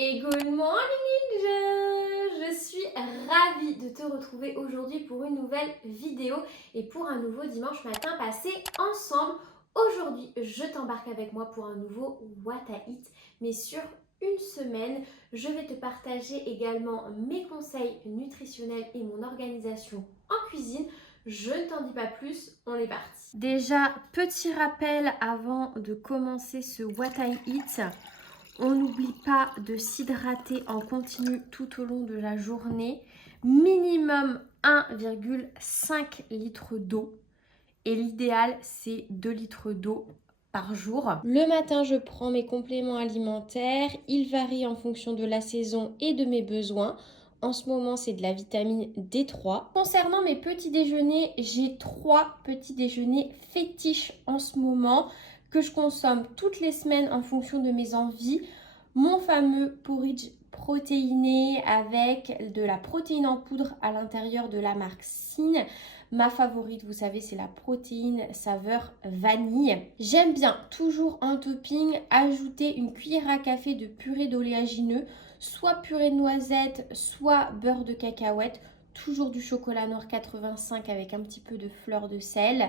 Et good morning Ninja! Je suis ravie de te retrouver aujourd'hui pour une nouvelle vidéo et pour un nouveau dimanche matin passé ensemble. Aujourd'hui, je t'embarque avec moi pour un nouveau What I Eat, mais sur une semaine, je vais te partager également mes conseils nutritionnels et mon organisation en cuisine. Je ne t'en dis pas plus, on est parti. Déjà, petit rappel avant de commencer ce What I Eat. On n'oublie pas de s'hydrater en continu tout au long de la journée. Minimum 1,5 litre d'eau. Et l'idéal, c'est 2 litres d'eau par jour. Le matin, je prends mes compléments alimentaires. Ils varient en fonction de la saison et de mes besoins. En ce moment, c'est de la vitamine D3. Concernant mes petits déjeuners, j'ai 3 petits déjeuners fétiches en ce moment que je consomme toutes les semaines en fonction de mes envies. Mon fameux porridge protéiné avec de la protéine en poudre à l'intérieur de la marque Signe. Ma favorite, vous savez, c'est la protéine saveur vanille. J'aime bien, toujours en topping, ajouter une cuillère à café de purée d'oléagineux, soit purée de noisettes, soit beurre de cacahuète, toujours du chocolat noir 85 avec un petit peu de fleur de sel.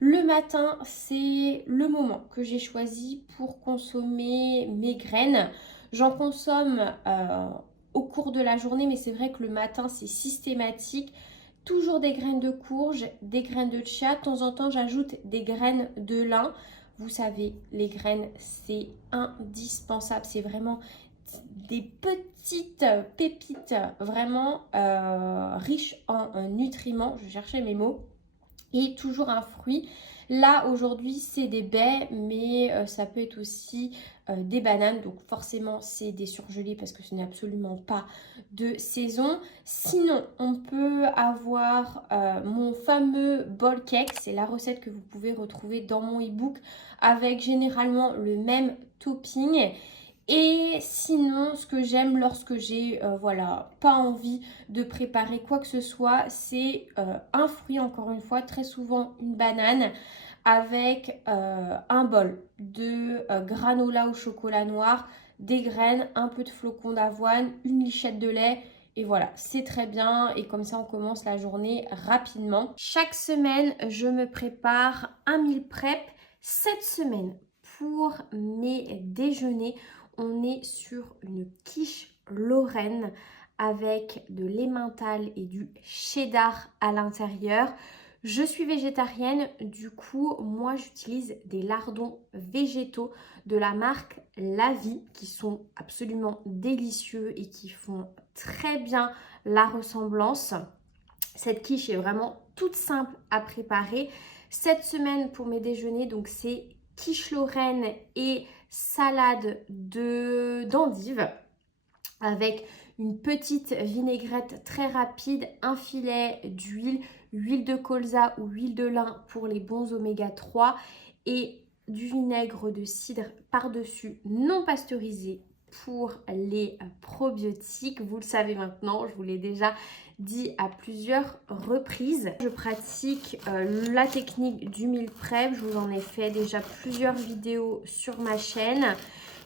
Le matin, c'est le moment que j'ai choisi pour consommer mes graines. J'en consomme au cours de la journée, mais c'est vrai que le matin, c'est systématique. Toujours des graines de courge, des graines de chia. De temps en temps, j'ajoute des graines de lin. Vous savez, les graines, c'est indispensable. C'est vraiment des petites pépites vraiment riches en nutriments. Je cherchais mes mots. Et toujours un fruit. Là, aujourd'hui, c'est des baies, mais ça peut être aussi des bananes. Donc, forcément, c'est des surgelés parce que ce n'est absolument pas de saison. Sinon, on peut avoir mon fameux bol cake. C'est la recette que vous pouvez retrouver dans mon e-book avec généralement le même topping. Et sinon, ce que j'aime lorsque j'ai pas envie de préparer quoi que ce soit, c'est un fruit, encore une fois, très souvent une banane avec un bol de granola au chocolat noir, des graines, un peu de flocons d'avoine, une lichette de lait. Et voilà, c'est très bien et comme ça on commence la journée rapidement. Chaque semaine, je me prépare un meal prep. Cette semaine, pour mes déjeuners, on est sur une quiche Lorraine avec de l'emmental et du cheddar à l'intérieur. Je suis végétarienne, du coup, moi j'utilise des lardons végétaux de la marque La Vie qui sont absolument délicieux et qui font très bien la ressemblance. Cette quiche est vraiment toute simple à préparer. Cette semaine pour mes déjeuners, donc c'est quiche Lorraine et salade d'endives avec une petite vinaigrette très rapide, un filet d'huile, huile de colza ou huile de lin pour les bons oméga 3 et du vinaigre de cidre par-dessus non pasteurisé pour les probiotiques. Vous le savez maintenant, je vous l'ai déjà dit à plusieurs reprises. Je pratique la technique du meal prep. Je vous en ai fait déjà plusieurs vidéos sur ma chaîne.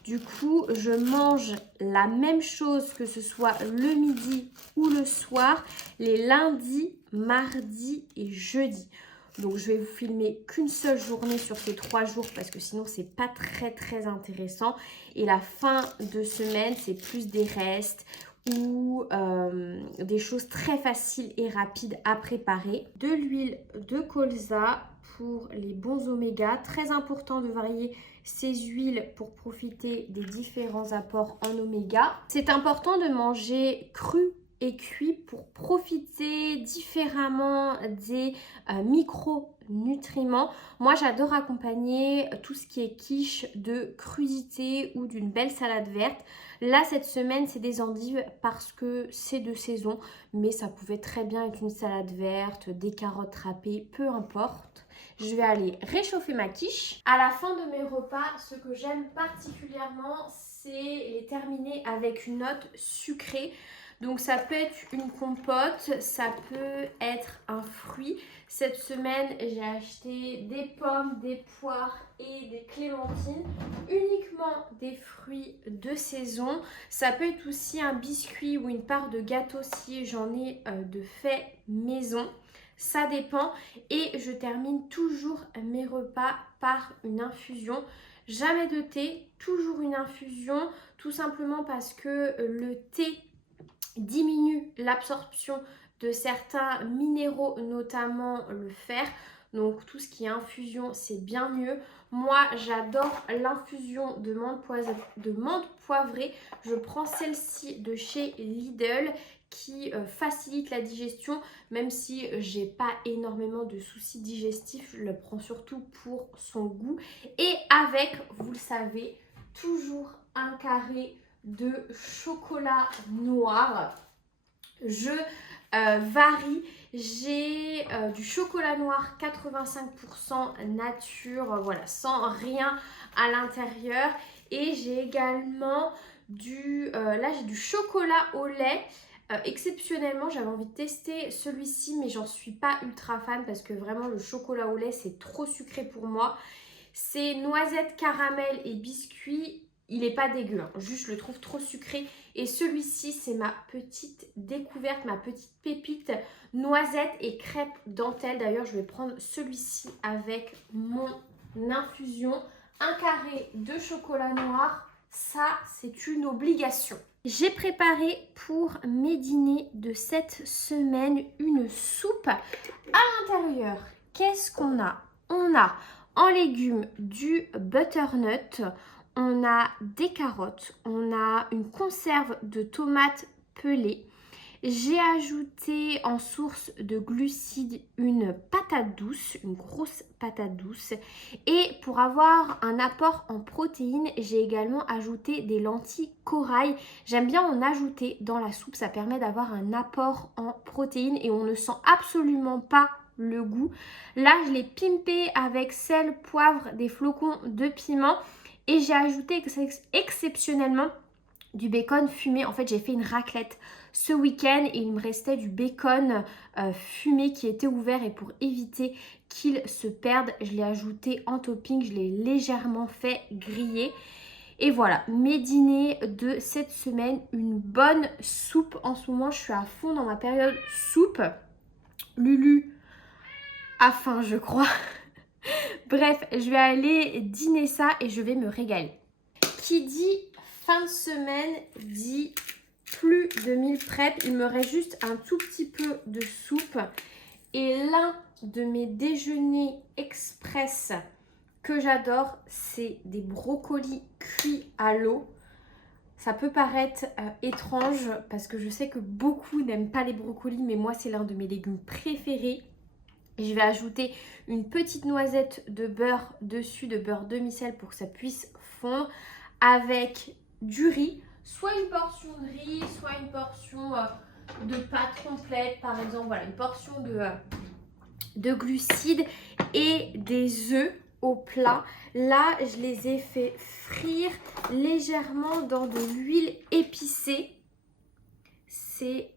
Du coup, je mange la même chose que ce soit le midi ou le soir, les lundis, mardis et jeudis. Donc, je vais vous filmer qu'une seule journée sur ces 3 jours parce que sinon, c'est pas très intéressant. Et la fin de semaine, c'est plus des restes ou des choses très faciles et rapides à préparer. De l'huile de colza pour les bons oméga. Très important de varier ces huiles pour profiter des différents apports en oméga. C'est important de manger cru et cuit pour profiter différemment des micronutriments. Moi, j'adore accompagner tout ce qui est quiche de crudité ou d'une belle salade verte. Là, cette semaine, c'est des endives parce que c'est de saison, mais ça pouvait très bien être une salade verte, des carottes râpées, peu importe. Je vais aller réchauffer ma quiche. À la fin de mes repas, ce que j'aime particulièrement, c'est les terminer avec une note sucrée. Donc ça peut être une compote, ça peut être un fruit. Cette semaine, j'ai acheté des pommes, des poires et des clémentines. Uniquement des fruits de saison. Ça peut être aussi un biscuit ou une part de gâteau si j'en ai de fait maison. Ça dépend. Et je termine toujours mes repas par une infusion. Jamais de thé, toujours une infusion. Tout simplement parce que le thé diminue l'absorption de certains minéraux, notamment le fer. Donc tout ce qui est infusion, c'est bien mieux. Moi, j'adore l'infusion de menthe poivrée. Je prends celle-ci de chez Lidl qui facilite la digestion, même si j'ai pas énormément de soucis digestifs. Je le prends surtout pour son goût. Et avec, vous le savez, toujours un carré de chocolat noir. Je varie, j'ai du chocolat noir 85% nature, voilà, sans rien à l'intérieur. Et j'ai également là j'ai du chocolat au lait. Exceptionnellement, j'avais envie de tester celui-ci, mais j'en suis pas ultra fan parce que vraiment le chocolat au lait c'est trop sucré pour moi. C'est noisette, caramel et biscuit. Il n'est pas dégueu, hein. Juste je le trouve trop sucré. Et celui-ci, c'est ma petite découverte, ma petite pépite noisette et crêpe dentelle. D'ailleurs, je vais prendre celui-ci avec mon infusion. Un carré de chocolat noir, ça, c'est une obligation. J'ai préparé pour mes dîners de cette semaine une soupe. À l'intérieur, qu'est-ce qu'on a? On a en légumes du butternut. On a des carottes, on a une conserve de tomates pelées. J'ai ajouté en source de glucides une patate douce, une grosse patate douce. Et pour avoir un apport en protéines, j'ai également ajouté des lentilles corail. J'aime bien en ajouter dans la soupe, ça permet d'avoir un apport en protéines et on ne sent absolument pas le goût. Là, je l'ai pimpé avec sel, poivre, des flocons de piment. Et j'ai ajouté exceptionnellement du bacon fumé. En fait, j'ai fait une raclette ce week-end et il me restait du bacon fumé qui était ouvert. Et pour éviter qu'il se perde, je l'ai ajouté en topping. Je l'ai légèrement fait griller. Et voilà, mes dîners de cette semaine. Une bonne soupe. En ce moment, je suis à fond dans ma période soupe. Lulu a faim, je crois. Bref, je vais aller dîner ça et je vais me régaler. Qui dit fin de semaine dit plus de meal prep. Il me reste juste un tout petit peu de soupe. Et l'un de mes déjeuners express que j'adore, c'est des brocolis cuits à l'eau. Ça peut paraître étrange parce que je sais que beaucoup n'aiment pas les brocolis, mais moi c'est l'un de mes légumes préférés. Je vais ajouter une petite noisette de beurre dessus, de beurre demi-sel pour que ça puisse fondre avec du riz, soit une portion de riz, soit une portion de pâte complète, par exemple, voilà, une portion de glucides et des œufs au plat. Là, je les ai fait frire légèrement dans de l'huile épicée. C'est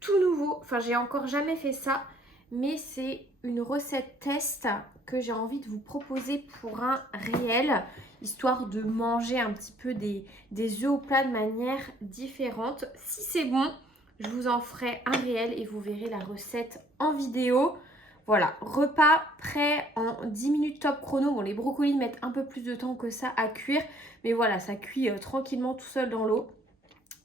tout nouveau, enfin j'ai encore jamais fait ça. Mais c'est une recette test que j'ai envie de vous proposer pour un réel, histoire de manger un petit peu des œufs au plat de manière différente. Si c'est bon, je vous en ferai un réel et vous verrez la recette en vidéo. Voilà, repas prêt en 10 minutes top chrono. Bon, les brocolis mettent un peu plus de temps que ça à cuire, mais voilà, ça cuit tranquillement tout seul dans l'eau.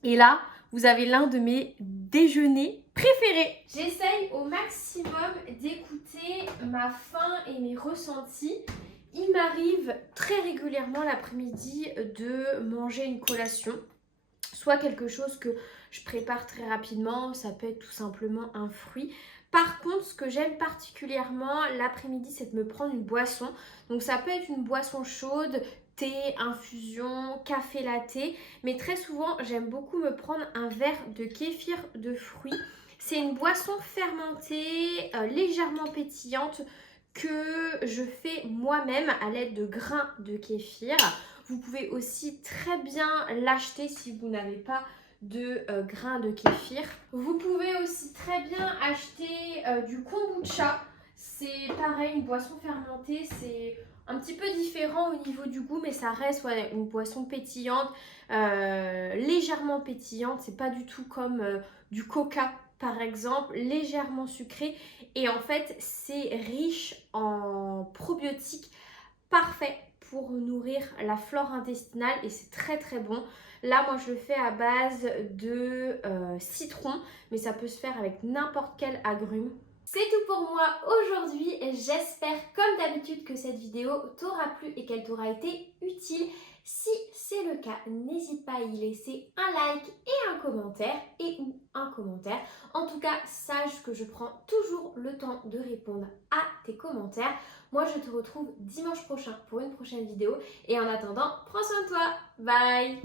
Et là, vous avez l'un de mes déjeuners préférés. J'essaye au maximum d'écouter ma faim et mes ressentis. Il m'arrive très régulièrement l'après-midi de manger une collation. Soit quelque chose que je prépare très rapidement, ça peut être tout simplement un fruit. Par contre, ce que j'aime particulièrement l'après-midi, c'est de me prendre une boisson. Donc ça peut être une boisson chaude, thé, infusion, café latte. Mais très souvent, j'aime beaucoup me prendre un verre de kéfir de fruits. C'est une boisson fermentée, légèrement pétillante que je fais moi-même à l'aide de grains de kéfir. Vous pouvez aussi très bien l'acheter si vous n'avez pas de grains de kéfir. Vous pouvez aussi très bien acheter du kombucha. C'est pareil, une boisson fermentée, c'est un petit peu différent au niveau du goût, mais ça reste une boisson pétillante, légèrement pétillante. C'est pas du tout comme du coca par exemple, légèrement sucré. Et en fait, c'est riche en probiotiques, parfait pour nourrir la flore intestinale et c'est très très bon. Là, moi, je le fais à base de citron, mais ça peut se faire avec n'importe quel agrume. C'est tout pour moi aujourd'hui. J'espère comme d'habitude que cette vidéo t'aura plu et qu'elle t'aura été utile. Si c'est le cas, n'hésite pas à y laisser un like et un commentaire ou un commentaire. En tout cas, sache que je prends toujours le temps de répondre à tes commentaires. Moi, je te retrouve dimanche prochain pour une prochaine vidéo. Et en attendant, prends soin de toi. Bye!